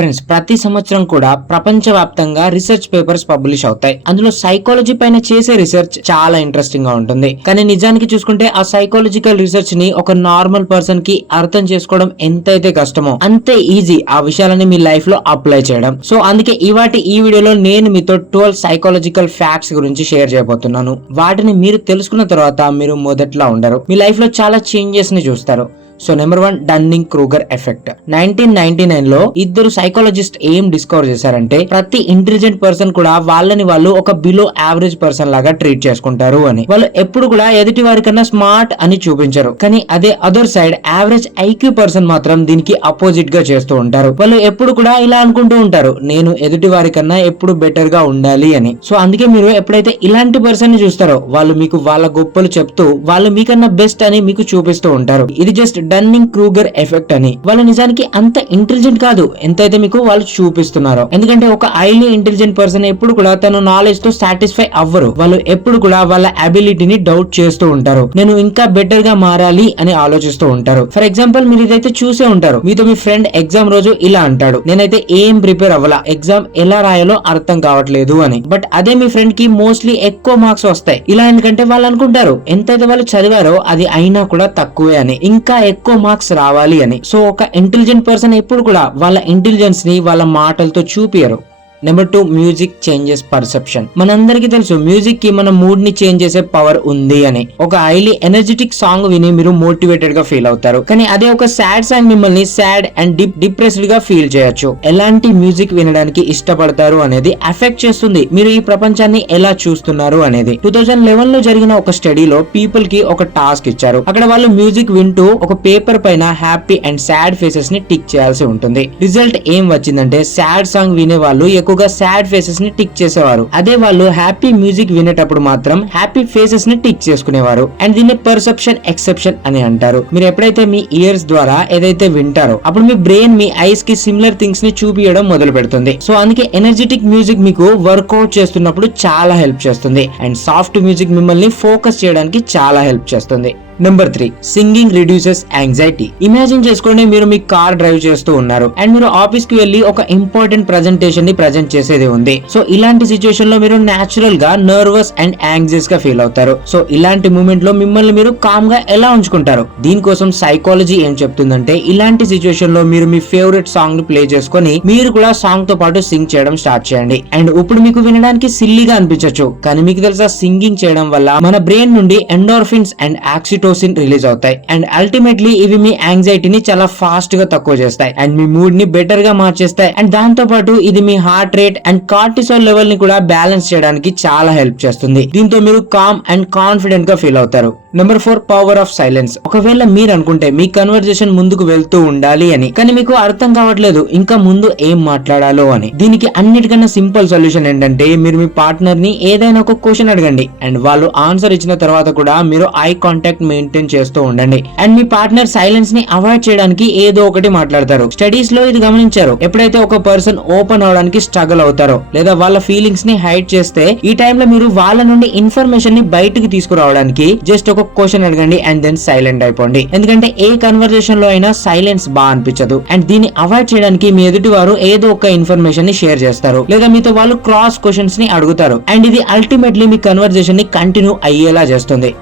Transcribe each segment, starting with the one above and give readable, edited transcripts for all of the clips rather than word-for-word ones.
Friends, ప్రతి సంవత్సరం కూడా ప్రపంచవ్యాప్తంగా రీసెర్చ్ పేపర్స్ పబ్లిష్ అవుతాయి. అందులో సైకాలజీ పైన చేసే రీసెర్చ్ చాలా ఇంట్రెస్టింగ్ గా ఉంటుంది. కానీ నిజానికి చూసుకుంటే ఆ సైకాలజికల్ రీసెర్చ్ ని ఒక నార్మల్ పర్సన్ కి అర్థం చేసుకోవడం ఎంతైతే కష్టమో అంతే ఈజీ ఆ విషయాలని మీ లైఫ్ లో అప్లై చేయడం. సో అందుకే ఈ వీడియోలో నేను మీతో 12 సైకాలజికల్ ఫ్యాక్ట్స్ గురించి షేర్ చేయబోతున్నాను. వాటిని మీరు తెలుసుకున్న తర్వాత మీరు మొదట్లో ఉండరు, మీ లైఫ్ లో చాలా చేంజెస్ ని చూస్తారు. So number 1, dunning Kruger effect. 1999 లో ఇద్దరు సైకాలజిస్ట్ ఏం డిస్కవర్ చేశారంటే ప్రతి ఇంటెలిజెంట్ పర్సన్ కూడా వాళ్ళని వాళ్ళు ఒక బిలో యావరేజ్ పర్సన్ లాగా ట్రీట్ చేసుకుంటారు అని. వాళ్ళు ఎప్పుడు కూడా ఎదుటి వారి కన్నా స్మార్ట్ అని చూపించరు, కానీ అదే other side average IQ person మాత్రం దీనికి అపోజిట్ గా చేస్తూ ఉంటారు. వాళ్ళు ఎప్పుడు కూడా ఇలా అనుకుంటూ ఉంటారు, నేను ఎదుటి వారి కన్నా ఎప్పుడు బెటర్ గా ఉండాలి అని. సో అందుకే మీరు ఎప్పుడైతే ఇలాంటి పర్సన్ ని చూస్తారో వాళ్ళు మీకు వాళ్ళ గొప్పలు చెప్తూ వాళ్ళు మీకన్నా బెస్ట్ అని మీకు చూపిస్తూ ఉంటారు. ఇది జస్ట్ డన్నింగ్ క్రూగర్ ఎఫెక్ట్ అని. వాళ్ళు నిజానికి అంత ఇంటెలిజెంట్ కాదు ఎంతైతే మీకు వాళ్ళు చూపిస్తున్నారో. ఎందుకంటే ఒక హైలీ ఇంటెలిజెంట్ పర్సన్ ఎప్పుడు కూడా తన నాలెడ్జ్ తో సాటిస్ఫై అవ్వరు. వాళ్ళు ఎప్పుడు కూడా వాళ్ళ అబిలిటీని డౌట్ చేస్తూ ఉంటారు, నేను ఇంకా బెటర్ గా మారాలి అని ఆలోచిస్తూ ఉంటారు. ఫర్ ఎగ్జాంపుల్, మీరు ఇదైతే చూసే ఉంటారు, మీతో మీ ఫ్రెండ్ ఎగ్జామ్ రోజు ఇలా అంటాడు, నేనైతే ఏం ప్రిపేర్ అవ్వాలా, ఎగ్జామ్ ఎలా రాయాలో అర్థం కావట్లేదు అని. బట్ అదే మీ ఫ్రెండ్ కి మోస్ట్లీ ఎక్కువ మార్క్స్ వస్తాయి. ఇలా ఎందుకంటే వాళ్ళు అనుకుంటారు ఎంతైతే వాళ్ళు చదివారో అది అయినా కూడా తక్కువే అని, ఇంకా ఎక్కువ మార్క్స్ రావాలి అని. సో ఒక ఇంటెలిజెంట్ పర్సన్ ఎప్పుడు కూడా వాళ్ళ ఇంటెలిజెన్స్ ని వాళ్ళ మాటలతో చూపియరు. Number 2, music changes perception. మనందరికీ తెలుసు మ్యూజిక్ కి మన మూడ్ ని చేంజ్ చేసే పవర్ ఉంది అని. ఒక హైలీ ఎనర్జెటిక్ సాంగ్ విని మీరు మోటివేటెడ్ గా ఫీల్ అవుతారు, కానీ అదే ఒక సాడ్ సాంగ్ మిమ్మల్ని సాడ్ అండ్ డిప్రెస్డ్ గా ఫీల్ చేయొచ్చు. ఎలాంటి మ్యూజిక్ వినడానికి ఇష్టపడతారు అనేది అఫెక్ట్ చేస్తుంది మీరు ఈ ప్రపంచాన్ని ఎలా చూస్తున్నారు అనేది. 2011 లో జరిగిన ఒక స్టడీలో పీపుల్ కి ఒక టాస్క్ ఇచ్చారు. అక్కడ వాళ్ళు మ్యూజిక్ వింటూ ఒక పేపర్ పైన హ్యాపీ అండ్ సాడ్ ఫేసెస్ ని టిక్ చేయాల్సి ఉంటుంది. రిజల్ట్ ఏం వచ్చిందంటే సాడ్ సాంగ్ వినే వాళ్ళు ఎక్కువగా సాడ్ ఫేసెస్ ని టిక్ చేసేవారు, అదే వాళ్ళు హ్యాపీ మ్యూజిక్ వినేటప్పుడు మాత్రం హ్యాపీ ఫేసెస్ ని టిక్ చేసుకునేవారు. అండ్ దీన్ని పర్సెప్షన్ ఎక్సెప్షన్ అని అంటారు. మీరు ఎప్పుడైతే మీ ఇయర్స్ ద్వారా ఏదైతే వింటారో అప్పుడు మీ బ్రెయిన్ మీ ఐస్ కి సిమిలర్ థింగ్స్ ని చూపించడం మొదలు పెడుతుంది. సో అందుకే ఎనర్జెటిక్ మ్యూజిక్ మీకు వర్కౌట్ చేస్తున్నప్పుడు చాలా హెల్ప్ చేస్తుంది, అండ్ సాఫ్ట్ మ్యూజిక్ మిమ్మల్ని ఫోకస్ చేయడానికి చాలా హెల్ప్ చేస్తుంది. Number 3, singing reduces anxiety. Imagine చేసుకోండి, మీరు మీ కార్ డ్రైవ్ చేస్తూ ఉన్నారు అండ్ మీరు ఆఫీస్ కి వెళ్లి ఒక ఇంపార్టెంట్ ప్రెజెంటేషన్ ని ప్రెజెంట్ చేసేది ఉంది. సో ఇలాంటి సిచ్యువేషన్ లో మీరు నేచురల్ గా నర్వస్ అండ్ యాంగ్జియస్ గా ఫీల్ అవుతారు. సో ఇలాంటి మూమెంట్ లో మిమ్మల్ని మీరు కామ్ గా ఎలా ఉంచుకుంటారు? దీనికోసం సైకాలజీ ఏం చెప్తుందంటే ఇలాంటి సిచ్యువేషన్ లో మీరు మీ ఫేవరెట్ సాంగ్ ని ప్లే చేసుకుని మీరు కూడా సాంగ్ తో పాటు సింగ్ చేయడం స్టార్ట్ చేయండి. అండ్ ఇప్పుడు మీకు వినడానికి సిల్లీగా అనిపించచ్చు, కానీ మీకు తెలుసా సింగింగ్ చేయడం వల్ల మన బ్రెయిన్ నుండి ఎండోర్ఫిన్స్ అండ్ ఆక్సిటోసిన్ రిలీజ్ అవుతాయి. అండ్ అల్టిమేట్లీ ఇవి మీ యాంగ్జైటీని చాలా ఫాస్ట్ గా తక్కువ చేస్తాయి అండ్ మీ మూడ్ ని బెటర్ గా మార్చేస్తాయి. అండ్ దాంతో పాటు ఇది మీ heart rate and cortisol level ని కూడా బ్యాలెన్స్ చేయడానికి చాలా హెల్ప్ చేస్తుంది. దీంతో మీరు కామ్ అండ్ కాన్ఫిడెంట్ గా ఫీల్ అవుతారు. Number 4, power of silence. ఒకవేళ మీరు అనుకుంటే మీ కన్వర్జేషన్ ముందుకు వెళ్తూ ఉండాలి అని, కానీ మీకు అర్థం కావట్లేదు ఇంకా ముందు ఏం మాట్లాడాలో అని. దీనికి అన్నిటికన్నా సింపుల్ సొల్యూషన్ ఏంటంటే మీరు మీ పార్ట్నర్ ని ఏదైనా ఒక క్వశ్చన్ అడగండి అండ్ వాళ్ళు ఆన్సర్ ఇచ్చిన తర్వాత కూడా మీరు ఐ కాంటాక్ట్ మెయింటైన్ చేస్తూ ఉండండి. అండ్ మీ పార్ట్నర్ సైలెన్స్ ని అవాయిడ్ చేయడానికి ఏదో ఒకటి మాట్లాడతారు. స్టడీస్ లో ఇది గమనించారు, ఎప్పుడైతే ఒక పర్సన్ ఓపెన్ అవడానికి స్ట్రగుల్ అవుతారో లేదా వాళ్ళ ఫీలింగ్స్ ని హైడ్ చేస్తే ఈ టైంలో మీరు వాళ్ళ నుండి ఇన్ఫర్మేషన్ ని బయటకు తీసుకురావడానికి జస్ట్ ఒక క్వశ్చన్ అడగండి అండ్ దెన్ సైలెంట్ అయిపోండి. ఎందుకంటే ఏ కన్వర్జేషన్ లో అయినా సైలెన్స్ బాగా అనిపించదు అండ్ దీన్ని అవాయిడ్ చేయడానికి మీ ఎదుటి వారు ఏదో ఒక ఇన్ఫర్మేషన్ ని షేర్ చేస్తారు లేదా మీతో వాళ్ళు క్రాస్ క్వశ్చన్స్ ని అడుగుతారు అండ్ ఇది అల్టిమేట్లీ మీ కన్వర్జేషన్ ని కంటిన్యూ అయ్యేలా చేస్తుంది.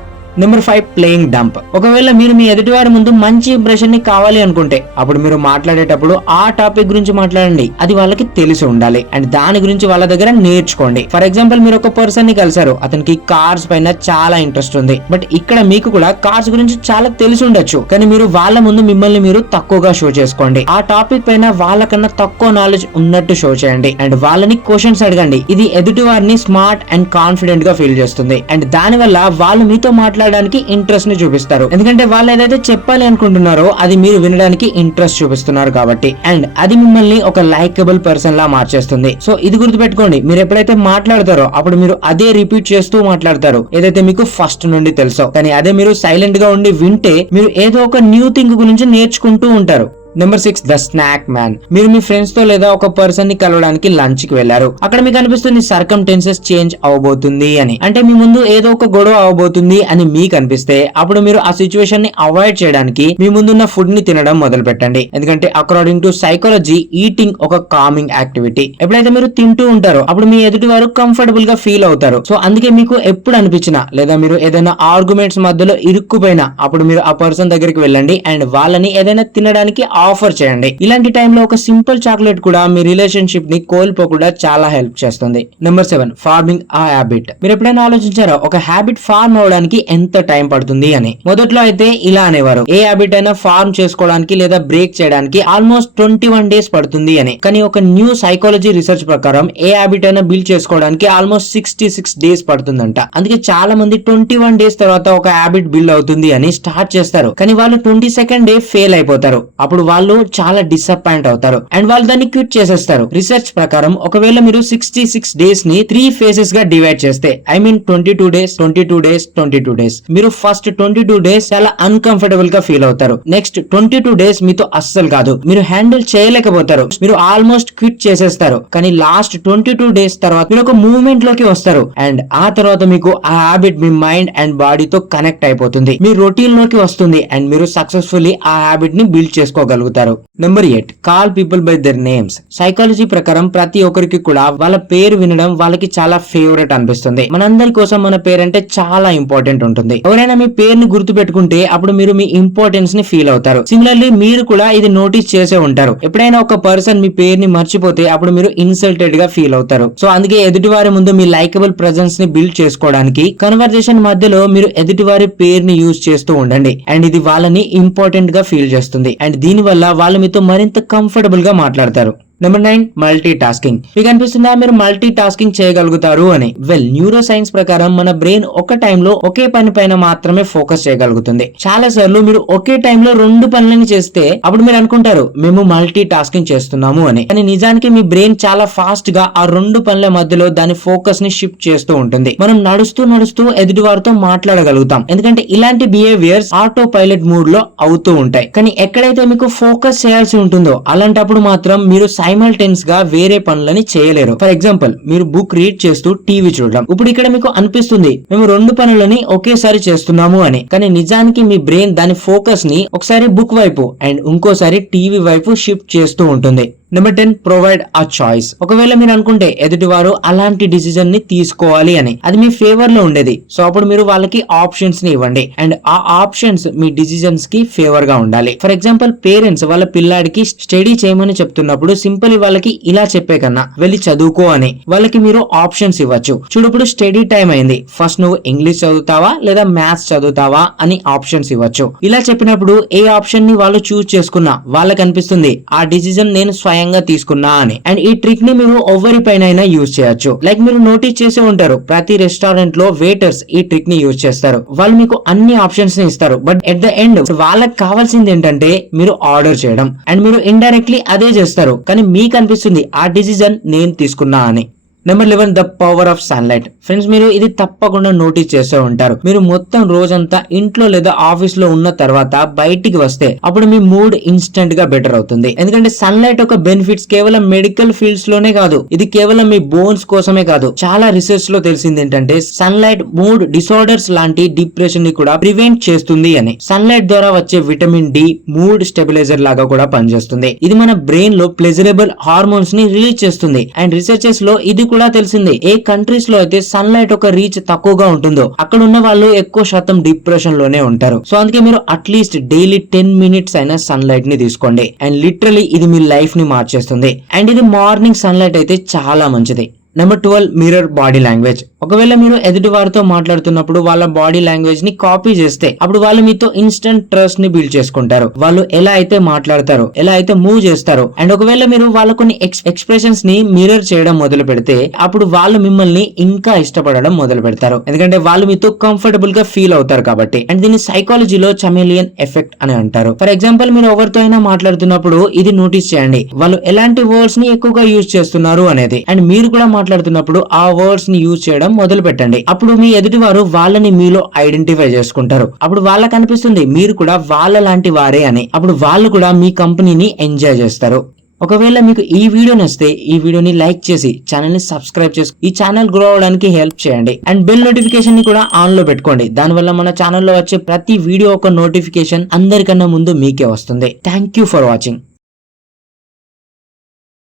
Number 5, playing dump. ఒకవేళ మీరు మీ ఎదుటివారి ముందు మంచి ఇంప్రెషన్ ని కావాలి అనుకుంటే అప్పుడు మీరు మాట్లాడేటప్పుడు ఆ టాపిక్ గురించి మాట్లాడండి, అది వాళ్ళకి తెలిసి ఉండాలి అండ్ దాని గురించి వాళ్ళ దగ్గర నేర్చుకోండి. ఫర్ ఎగ్జాంపుల్, మీరు ఒక పర్సన్ ని కలిసారు, అతనికి కార్స్ పైన చాలా ఇంట్రెస్ట్ ఉంది, బట్ ఇక్కడ మీకు కూడా కార్స్ గురించి చాలా తెలిసి ఉండొచ్చు, కానీ మీరు వాళ్ళ ముందు మిమ్మల్ని మీరు తక్కువగా షో చేసుకోండి. ఆ టాపిక్ పైన వాళ్ళకన్నా తక్కువ నాలెడ్జ్ ఉన్నట్టు షో చేయండి అండ్ వాళ్ళని క్వశ్చన్స్ అడగండి. ఇది ఎదుటి వారిని స్మార్ట్ అండ్ కాన్ఫిడెంట్ గా ఫీల్ చేస్తుంది అండ్ దాని వల్ల వాళ్ళు మీతో మాట్లాడడానికి ఇంట్రెస్ట్ ని చూపిస్తారు. ఎందుకంటే వాళ్ళు ఏదైతే చెప్పాలి అనుకుంటున్నారో అది మీరు వినడానికి ఇంట్రెస్ట్ చూపిస్తున్నారు కాబట్టి. అండ్ అది మిమ్మల్ని ఒక లైకబుల్ పర్సన్ లా మార్చేస్తుంది. సో ఇది గుర్తుపెట్టుకోండి, మీరు ఎప్పుడైతే మాట్లాడతారో అప్పుడు మీరు అదే రిపీట్ చేస్తూ మాట్లాడతారు ఏదైతే మీకు ఫస్ట్ నుండి తెలుసో. కానీ అదే మీరు సైలెంట్ గా ఉండి వింటే మీరు ఏదో ఒక న్యూ థింగ్ గురించి నేర్చుకుంటూ ఉంటారు. Number 6 the snack man. మీరు మీ ఫ్రెండ్స్ తో లేదా ఒక పర్సన్ ని కలవడానికి లంచ్ కి వెళ్లారు. అక్కడ మీకు అనిపిస్తుంది సర్కమ్టెన్సెస్ చేంజ్ అవబోతుంది అని, అంటే మీ ముందు ఏదో ఒక గొడవ అవబోతుంది అని మీకు అనిపిస్తే అప్పుడు మీరు ఆ సిచ్యువేషన్ ని అవాయిడ్ చేయడానికి మీ ముందున్న ఫుడ్ ని తినడం మొదలు పెట్టండి. ఎందుకంటే అకార్డింగ్ టు సైకాలజీ ఈటింగ్ ఒక కామింగ్ యాక్టివిటీ. ఎప్పుడైతే మీరు తింటూ ఉంటారో అప్పుడు మీ ఎదుటి వారు కంఫర్టబుల్ గా ఫీల్ అవుతారు. సో అందుకే మీకు ఎప్పుడు అనిపించినా లేదా మీరు ఏదైనా ఆర్గ్యుమెంట్స్ మధ్యలో ఇరుక్కుపోయినా అప్పుడు మీరు ఆ పర్సన్ దగ్గరికి వెళ్ళండి అండ్ వాళ్ళని ఏదైనా తినడానికి ఆఫర్ చేయండి. ఇలాంటి టైంలో ఒక సింపుల్ చాక్లెట్ కూడా మీ రిలేషన్షిప్ ని కోల్పోకుండా చాలా హెల్ప్ చేస్తుంది. నెంబర్ 7 ఫార్మింగ్ ఆ హ్యాబిట్. మీరు ఎప్పుడైనా ఆలోచించారా ఒక హ్యాబిట్ ఫార్మ్ అవడానికి ఎంత టైం పడుతుంది అని? మొదట్లో అయితే ఇలా అనేవారు, ఏ హ్యాబిట్ అయినా ఫార్మ్ చేసుకోవడానికి లేదా బ్రేక్ చేయడానికి ఆల్మోస్ట్ 21 డేస్ పడుతుంది అని. కానీ ఒక న్యూ సైకాలజీ రీసెర్చ్ ప్రకారం ఏ హ్యాబిట్ అయినా బిల్డ్ చేసుకోవడానికి ఆల్మోస్ట్ 66 డేస్ పడుతుందంట. అందుకే చాలా మంది 21 డేస్ తర్వాత ఒక హ్యాబిట్ బిల్డ్ అవుతుంది అని స్టార్ట్ చేస్తారు, కానీ వాళ్ళు 22nd డే ఫెయిల్ అయిపోతారు. అప్పుడు వాళ్ళు చాలా డిసప్పాయింట్ అవుతారు అండ్ వాళ్ళు దాన్ని క్విట్ చేసేస్తారు. రీసెర్చ్ ప్రకారం ఒకవేళ మీరు 66 డేస్ ని 3 ఫేజెస్ గా డివైడ్ చేస్తే, I mean 22 days 22 days 22 days, మీరు ఫస్ట్ 22 డేస్ చాలా అన్కంఫర్టబుల్ గా ఫీల్ అవుతారు. నెక్స్ట్ 22 డేస్ మీతో అస్సలు కాదు, మీరు హ్యాండిల్ చేయలేకపోతారు, మీరు ఆల్మోస్ట్ క్విట్ చేసేస్తారు. కానీ లాస్ట్ 22 డేస్ తర్వాత మీరు ఒక మూవ్మెంట్ లోకి వస్తారు అండ్ ఆ తర్వాత మీకు ఆ హ్యాబిట్ మీ మైండ్ అండ్ బాడీతో కనెక్ట్ అయిపోతుంది, మీ రొటీన్ లోకి వస్తుంది అండ్ మీరు సక్సెస్ఫుల్లీ ఆ హ్యాబిట్ ని బిల్డ్ చేసుకోగలుగుతారు. Number 8 call people by there names. Psychology ప్రకారం ప్రతి ఒక్కరికి కూడా వాళ్ళ పేరు వినడం వాళ్ళకి చాలా ఫేవరెట్ అనిపిస్తుంది. మనందరి కోసం మన పేరు అంటే చాలా ఇంపార్టెంట్ ఉంటుంది. ఎవరైనా మీ పేరుని గుర్తు పెట్టుకుంటే అప్పుడు మీరు మీ ఇంపార్టెన్స్ ని ఫీల్ అవుతారు. సిమిలర్లీ మీరు కూడా ఇది నోటీస్ చేసే ఉంటారు. ఎప్పుడైనా ఒక పర్సన్ మీ పేరుని మర్చిపోతే అప్పుడు మీరు ఇన్సల్టెడ్ గా ఫీల్ అవుతారు. సో అందుకే ఎదుటివారి ముందు మీ లైకబుల్ ప్రెజెన్స్ ని బిల్డ్ చేసుకోవడానికి కన్వర్జేషన్ మధ్యలో మీరు ఎదుటివారి పేరుని యూజ్ చేస్తూ ఉండండి అండ్ ఇది వాళ్ళని ఇంపార్టెంట్ గా ఫీల్ చేస్తుంది అండ్ దీని వల్ల వాళ్ళు మీతో మరింత కంఫర్టబుల్ గా మాట్లాడతారు. Number 9 multi tasking. మీకు అనిపిస్తుందా మీరు మల్టీ టాస్కింగ్ చేయగలుగుతారు అని? వెల్, న్యూరో సైన్స్ ప్రకారం మన బ్రెయిన్ ఒక టైంలో ఒకే పని పైన మాత్రమే ఫోకస్ చేయగలుగుతుంది. చాలా సార్లు మీరు ఒకే టైంలో 2 పనులని చేస్తే అప్పుడు మీరు అనుకుంటారు మేము మల్టీ టాస్కింగ్ చేస్తున్నాము అని. కానీ నిజానికి మీ బ్రెయిన్ చాలా ఫాస్ట్ గా ఆ 2 పనుల మధ్యలో దాని ఫోకస్ ని షిఫ్ట్ చేస్తూ ఉంటుంది. మనం నడుస్తూ ఎదుటి వారితో మాట్లాడగలుగుతాం, ఎందుకంటే ఇలాంటి బిహేవియర్స్ ఆటో పైలట్ మూడ్ లో అవుతూ ఉంటాయి. కానీ ఎక్కడైతే మీకు ఫోకస్ చేయాల్సి ఉంటుందో అలాంటప్పుడు మాత్రం మీరు సైమల్టేనియస్ గా వేరే పనులని చేయలేరు. ఫర్ ఎగ్జాంపుల్, మీరు బుక్ రీడ్ చేస్తూ టీవీ చూడడం. ఇప్పుడు ఇక్కడ మీకు అనిపిస్తుంది మేము 2 పనులని ఒకేసారి చేస్తున్నాము అని, కానీ నిజానికి మీ బ్రెయిన్ దాని ఫోకస్ ని ఒకసారి బుక్ వైపు అండ్ ఇంకోసారి టీవీ వైపు షిఫ్ట్ చేస్తూ ఉంటుంది. Number 10 provide a choice. ఒకవేళ మీరు అనుకుంటే ఎదుటివారు అలాంటి డిసిజన్ ని తీసుకోవాలి అని, అది మీ ఫేవర్ లో ఉండేది, సో అప్పుడు మీరు వాళ్ళకి ఆప్షన్స్ ని ఇవ్వండి అండ్ ఆ ఆప్షన్స్ మీ డిసిజన్స్ కి ఫేవర్ గా ఉండాలి. ఫర్ ఎగ్జాంపుల్, పేరెంట్స్ వాళ్ళ పిల్లాడికి స్టడీ చేయమని చెప్తున్నప్పుడు సింపుల్ వాళ్ళకి ఇలా చెప్పే కన్నా వెళ్ళి చదువుకో అని వాళ్ళకి మీరు ఆప్షన్స్ ఇవ్వచ్చు. చూడు, ఇప్పుడు స్టడీ టైం అయింది, ఫస్ట్ నువ్వు ఇంగ్లీష్ చదువుతావా లేదా మ్యాథ్స్ చదువుతావా అని ఆప్షన్స్ ఇవ్వచ్చు. ఇలా చెప్పినప్పుడు ఏ ఆప్షన్ ని వాళ్ళు చూస్ చేసుకున్నా వాళ్ళకి అనిపిస్తుంది ఆ డిసిజన్ నేను స్వయంగా తీసుకున్నా అని. అండ్ ఈ ట్రిక్ ని మీరు ఎవరిపైనైనా యూజ్ చేయొచ్చు. లైక్ మీరు నోటీస్ చేసే ఉంటారు, ప్రతి రెస్టారెంట్ లో వెయిటర్స్ ఈ ట్రిక్ ని యూజ్ చేస్తారు. వాళ్ళు మీకు అన్ని ఆప్షన్స్ ని ఇస్తారు, బట్ ఎట్ ద ఎండ్ వాళ్ళకి కావాల్సింది ఏంటంటే మీరు ఆర్డర్ చేయడం అండ్ మీరు ఇండైరెక్ట్లీ అదే చేస్తారు, కానీ మీకు అనిపిస్తుంది ఆ డిసిజన్ నేను తీసుకున్నా అని. Number 11 the power of sunlight. Friends, మీరు ఇది తప్పకుండా నోటీస్ చేస్తూ ఉంటారు. మీరు మొత్తం రోజంతా ఇంట్లో లేదా ఆఫీస్ లో ఉన్న తర్వాత బయటికి వస్తే అప్పుడు మీ మూడ్ ఇన్స్టెంట్ గా బెటర్ అవుతుంది. ఎందుకంటే సన్లైట్ యొక్క బెనిఫిట్స్ కేవలం మెడికల్ ఫీల్డ్స్ లోనే కాదు, ఇది కేవలం మీ బోన్స్ కోసమే కాదు. చాలా రీసెర్చ్ లో తెలిసింది ఏంటంటే సన్లైట్ మూడ్ డిసార్డర్స్ లాంటి డిప్రెషన్ ని కూడా ప్రివెంట్ చేస్తుంది అని. సన్లైట్ ద్వారా వచ్చే విటమిన్ డి మూడ్ స్టెబిలైజర్ లాగా కూడా పనిచేస్తుంది. ఇది మన బ్రెయిన్ లో ప్లెజరబుల్ హార్మోన్స్ ని రిలీజ్ చేస్తుంది. అండ్ రీసెర్చెస్ లో ఇది కూడా తెలిసింది, ఏ కంట్రీస్ లో అయితే సన్లైట్ ఒక రీచ్ తక్కువగా ఉంటుందో అక్కడ ఉన్న వాళ్ళు ఎక్కువ శాతం డిప్రెషన్ లోనే ఉంటారు. సో అందుకే మీరు అట్లీస్ట్ డైలీ 10 మినిట్స్ అయినా సన్లైట్ ని తీసుకోండి అండ్ లిటరలీ ఇది మీ లైఫ్ ని మార్చేస్తుంది. అండ్ ఇది మార్నింగ్ సన్లైట్ అయితే చాలా మంచిది. Number 12 mirror body language. ఒకవేళ మీరు ఎదుటి వారితో మాట్లాడుతున్నప్పుడు వాళ్ళ బాడీ లాంగ్వేజ్ ని కాపీ చేస్తే అప్పుడు వాళ్ళు మీతో ఇన్స్టెంట్ ట్రస్ట్ ని బిల్డ్ చేసుకుంటారు. వాళ్ళు ఎలా అయితే మాట్లాడతారు, ఎలా అయితే మూవ్ చేస్తారు అండ్ ఒకవేళ మీరు వాళ్ళ కొన్ని ఎక్స్ప్రెషన్స్ ని మిర్రర్ చేయడం మొదలు పెడితే అప్పుడు వాళ్ళు మిమ్మల్ని ఇంకా ఇష్టపడడం మొదలు పెడతారు, ఎందుకంటే వాళ్ళు మీతో కంఫర్టబుల్ గా ఫీల్ అవుతారు కాబట్టి. అండ్ దీన్ని సైకాలజీలో చమేలియన్ ఎఫెక్ట్ అని అంటారు. ఫర్ ఎగ్జాంపుల్, మీరు ఎవరితో అయినా మాట్లాడుతున్నప్పుడు ఇది నోటీస్ చేయండి, వాళ్ళు ఎలాంటి వర్డ్స్ ని ఎక్కువగా యూజ్ చేస్తున్నారు అనేది. అండ్ మీరు కూడా మాట్లాడుతున్నప్పుడు ఆ వర్డ్స్ ని యూజ్ చేయడం చేయడం మొదలు పెట్టండి. అప్పుడు మీ ఎదుటి వారు వాళ్ళని మీలో ఐడెంటిఫై చేసుకుంటారు. అప్పుడు వాళ్ళకి అనిపిస్తుంది మీరు కూడా వాళ్ళ లాంటి వారే అని. అప్పుడు వాళ్ళు కూడా మీ కంపెనీని ఎంజాయ్ చేస్తారు. ఒకవేళ మీకు ఈ వీడియో నచ్చితే ఈ వీడియోని లైక్ చేసి ఛానల్ ని సబ్స్క్రైబ్ చేసి ఈ ఛానల్ గ్రో అవడానికి హెల్ప్ చేయండి. అండ్ బెల్ నోటిఫికేషన్ ని కూడా ఆన్ లో పెట్టుకోండి. దానివల్ల మన ఛానల్లో వచ్చే ప్రతి వీడియో ఒక నోటిఫికేషన్ అందరికన్నా ముందు మీకే వస్తుంది. Thank you for watching.